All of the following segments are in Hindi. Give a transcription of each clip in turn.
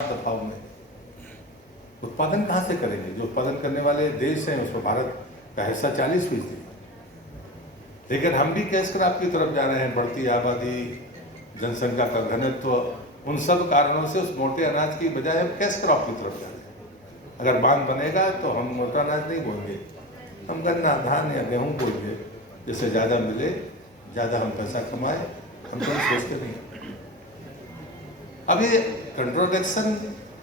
दफाओं में उत्पादन कहाँ से करेंगे? जो उत्पादन करने वाले देश हैं उसमें भारत का हिस्सा 40%, लेकिन हम भी कैश क्रॉप की तरफ जा रहे हैं। बढ़ती आबादी, जनसंख्या का घनत्व, उन सब कारणों से उस मोटे अनाज की बजाय हम कैश क्रॉप की तरफ जा रहे हैं। अगर बांध बनेगा तो हम मोटा अनाज नहीं बोएंगे, हम गन्ना, धान या गेहूँ बोएंगे, जिससे ज़्यादा मिले, ज़्यादा हम पैसा कमाए। हम तो सोचते नहीं। अब ये कंट्रोडिक्शन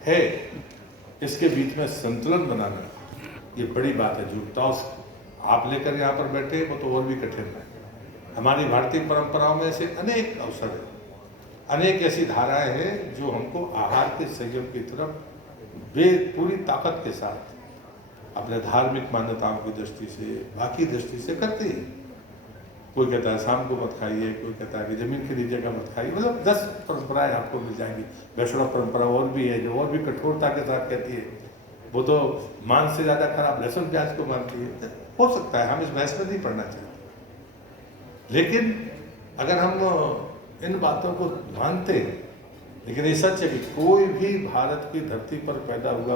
है, इसके बीच में संतुलन बनाना ये बड़ी बात है। जुटता आप लेकर यहाँ पर बैठे वो तो और भी कठिन है। हमारी भारतीय परंपराओं में से अनेक अवसर है, अनेक ऐसी धाराएं हैं जो हमको आहार के संयम की तरफ पूरी ताकत के साथ अपने धार्मिक मान्यताओं की दृष्टि से, बाकी दृष्टि से करती है। कोई कहता है शाम को मत खाइए, कोई कहता है कि जमीन के नीचे का मत खाइए। मतलब 10 परंपराएं आपको मिल जाएंगी। वैष्णव परंपरा और भी है जो और भी कठोरता के साथ कहती है, वो तो मांस से ज़्यादा खराब लहसुन प्याज को मानती है। हो सकता है, हम इस बहस में नहीं पढ़ना चाहते, लेकिन अगर हम इन बातों को मानते हैं, लेकिन ये सच है कि कोई भी भारत की धरती पर पैदा हुआ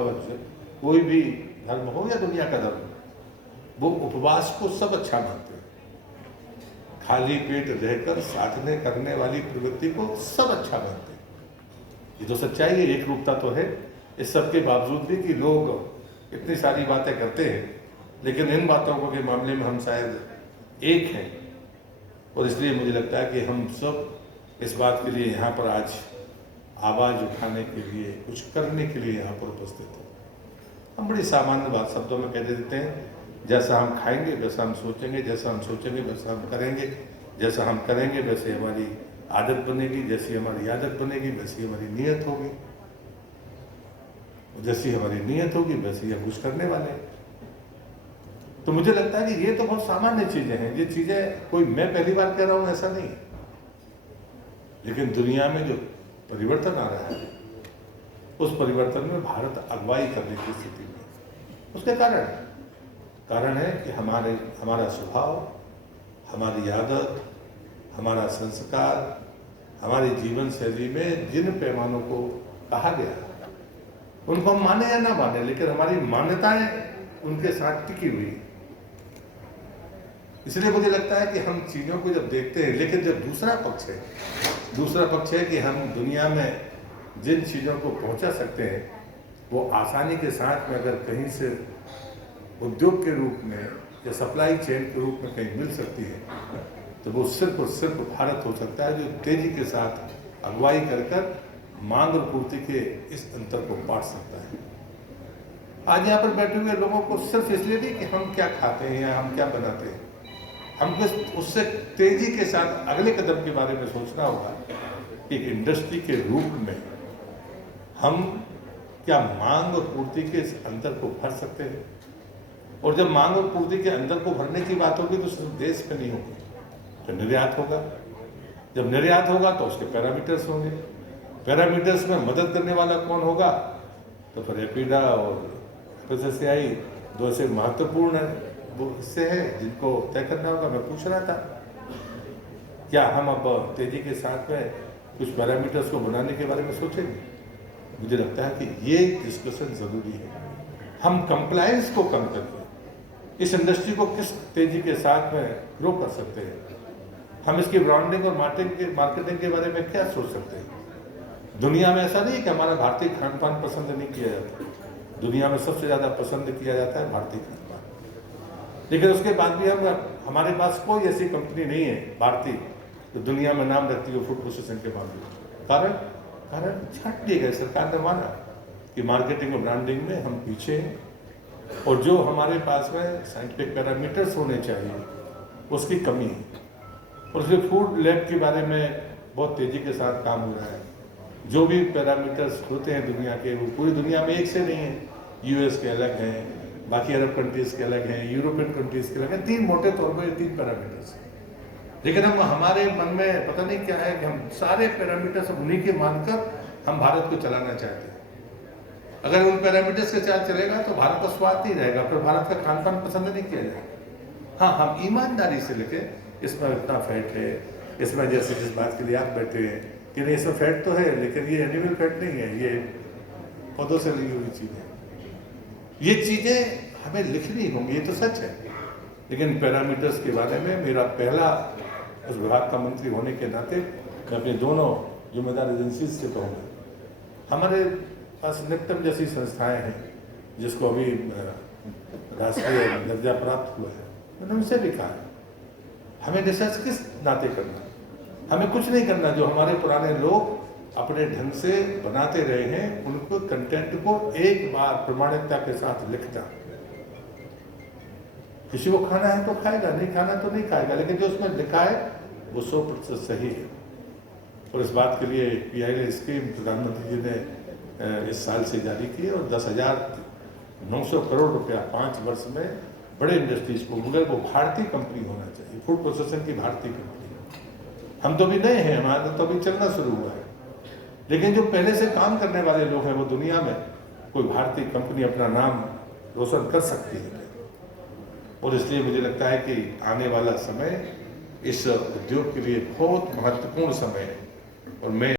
कोई भी धर्म हो या दुनिया का धर्म, वो उपवास को सब अच्छा मानते हैं। खाली पेट रहकर साधने करने वाली प्रवृत्ति को सब अच्छा मानते हैं। ये तो सच्चाई है, एक रूपता तो है। इस सब के बावजूद भी कि लोग इतनी सारी बातें करते हैं, लेकिन इन बातों को के मामले में हम शायद एक हैं। और इसलिए मुझे लगता है कि हम सब इस बात के लिए यहाँ पर आज आवाज़ उठाने के लिए, कुछ करने के लिए यहाँ पर उपस्थित हैं। हम बड़ी सामान्य बात शब्दों में कह देते हैं, जैसा हम खाएंगे वैसा हम सोचेंगे, जैसा हम सोचेंगे वैसा हम करेंगे, जैसा हम करेंगे वैसे हमारी आदत बनेगी, जैसी हमारी आदत बनेगी वैसी हमारी नीयत होगी, जैसी हमारी नीयत होगी वैसी हम कुछ करने वाले हैं। तो मुझे लगता है कि ये तो बहुत सामान्य चीजें हैं। ये चीजें कोई मैं पहली बार कह रहा हूं ऐसा नहीं, लेकिन दुनिया में जो परिवर्तन आ रहा है उस परिवर्तन में भारत अगुवाई करने की स्थिति में। उसके कारण है कि हमारा स्वभाव, हमारी आदत, हमारा संस्कार, हमारी जीवन शैली में जिन पैमानों को कहा गया उनको हम माने या ना माने, लेकिन हमारी मान्यताएं उनके साथ टिकी हुई। इसलिए मुझे लगता है कि हम चीज़ों को जब देखते हैं, लेकिन जब दूसरा पक्ष है कि हम दुनिया में जिन चीज़ों को पहुंचा सकते हैं वो आसानी के साथ में अगर कहीं से उद्योग के रूप में या सप्लाई चेन के रूप में कहीं मिल सकती है, तो वो सिर्फ और सिर्फ भारत हो सकता है, जो तेजी के साथ अगुवाई कर मांग और पूर्ति के इस अंतर को पाट सकता है। आज यहाँ पर बैठे हुए लोगों को सिर्फ इसलिए नहीं कि हम क्या खाते हैं या हम क्या बनाते हैं, हमको उससे तेजी के साथ अगले कदम के बारे में सोचना होगा कि एक इंडस्ट्री के रूप में हम क्या मांग और पूर्ति के इस अंतर को भर सकते हैं। और जब मांग और पूर्ति के अंतर को भरने की बात होगी तो सिर्फ देश में नहीं होगी, तो निर्यात होगा। जब निर्यात होगा तो उसके पैरामीटर्स होंगे, पैरामीटर्स में मदद करने वाला कौन होगा, तो फिर एपीडा और एफएसएसएआई दो ऐसे महत्वपूर्ण हिस्से हैं जिनको तय करना होगा। मैं पूछ रहा था, क्या हम अब तेजी के साथ में कुछ पैरामीटर्स को बनाने के बारे में सोचेंगे? मुझे लगता है कि ये डिस्कशन जरूरी है। हम कंप्लायंस को कम करके इस इंडस्ट्री को किस तेजी के साथ में ग्रो कर सकते हैं, हम इसकी ब्रांडिंग और मार्केटिंग के बारे में क्या सोच सकते हैं। दुनिया में ऐसा नहीं है कि हमारा भारतीय खान पान पसंद नहीं किया जाता, दुनिया में सबसे ज़्यादा पसंद किया जाता है भारतीय खान पान। लेकिन उसके बाद भी हमारे पास कोई ऐसी कंपनी नहीं है भारतीय जो दुनिया में नाम रखती है फूड प्रोसेसिंग के मामले में। कारण छाट दिए गए, सरकार ने माना कि मार्केटिंग और ब्रांडिंग में हम पीछे हैं, और जो हमारे पास में साइंटिफिक पैरामीटर्स होने चाहिए उसकी कमी है। और उसके फूड लैब के बारे में बहुत तेज़ी के साथ काम हो रहा है। जो भी पैरामीटर्स होते हैं दुनिया के, वो पूरी दुनिया में एक से नहीं है। यूएस के अलग हैं, बाकी अरब कंट्रीज़ के अलग हैं, यूरोपियन कंट्रीज़ के अलग हैं। 3 मोटे तौर पर 3 पैरामीटर्स हैं, लेकिन हम हमारे मन में पता नहीं क्या है कि हम सारे पैरामीटर्स उन्हीं के मानकर हम भारत को चलाना चाहते हैं। अगर उन पैरामीटर्स के साथ चलेगा तो भारत का स्वाद नहीं रहेगा, फिर भारत का खान पान पसंद नहीं किया जाएगा। हाँ, हम ईमानदारी से लेके इसमें इतना फैट है, इसमें जैसे जिस बात के लिए आप बैठे हैं कि नहीं इसमें फैट तो है, लेकिन ये एनिमल फैट नहीं है, ये पौधों से ली हुई चीज़ें, ये चीज़ें हमें लिखनी होंगी, ये तो सच है। लेकिन पैरामीटर्स के बारे में मेरा पहला उस विभाग का मंत्री होने के नाते मैं अपने दोनों जिम्मेदार एजेंसीज से कहूँगा, हमारे पास निकटम जैसी संस्थाएं हैं जिसको अभी राष्ट्रीय दर्जा प्राप्त हुआ है, मैंने उनसे भी कहा हमें रिसर्च किस नाते करना, हमें कुछ नहीं करना, जो हमारे पुराने लोग अपने ढंग से बनाते रहे हैं उनको कंटेंट को एक बार प्रमाणिकता के साथ लिखना। किसी को खाना है तो खाएगा, नहीं खाना तो नहीं खाएगा, लेकिन जो उसमें लिखा है वो 100% सही है। और इस बात के लिए PIL स्कीम प्रधानमंत्री जी ने इस साल से जारी की है और 10,900 करोड़ रुपया 5 वर्ष में बड़े इंडस्ट्रीज को, मगर वो भारतीय कंपनी होना चाहिए, फूड प्रोसेसिंग की भारतीय कंपनी। हम तो भी नए हैं, हमारा तो अभी चलना शुरू हुआ है, लेकिन जो पहले से काम करने वाले लोग हैं वो दुनिया में कोई भारतीय कंपनी अपना नाम रोशन कर सकती है। और इसलिए मुझे लगता है कि आने वाला समय इस उद्योग के लिए बहुत महत्वपूर्ण समय है और मैं